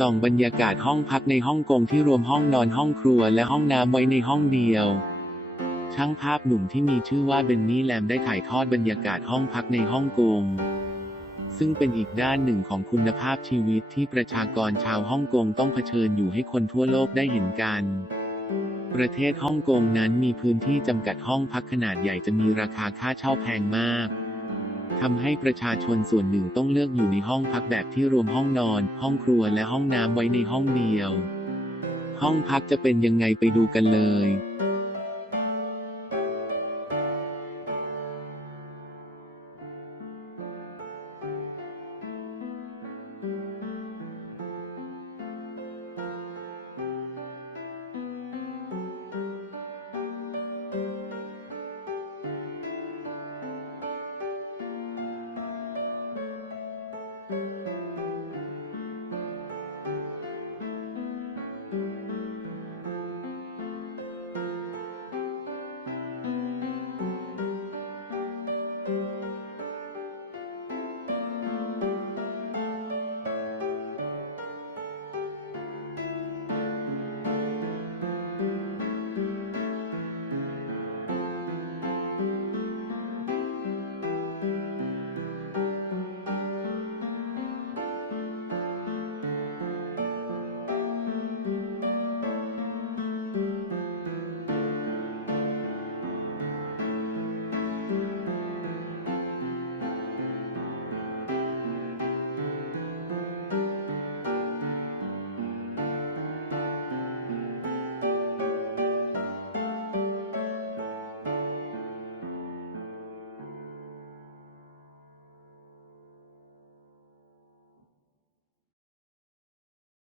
ส่องบรรยากาศห้องพักในฮ่องกงที่รวมห้องนอนห้องครัวและห้องน้ำไว้ในห้องเดียว ช่างภาพหนุ่มที่มีชื่อว่าเบนนี่แลมได้ถ่ายทอดบรรยากาศห้องพักในฮ่องกง ซึ่งเป็นอีกด้านหนึ่งของคุณภาพชีวิตที่ประชากรชาวฮ่องกงต้องเผชิญอยู่ให้คนทั่วโลกได้เห็นกันประเทศฮ่องกงนั้นมีพื้นที่จำกัดห้องพักขนาดใหญ่จะมีราคาค่าเช่าแพงมาก ทำให้ประชาชนส่วนหนึ่งต้องเลือกอยู่ในห้องพักแบบที่รวมห้องนอน ห้องครัวและห้องน้ำไว้ในห้องเดียว ห้องพักจะเป็นยังไงไปดูกันเลย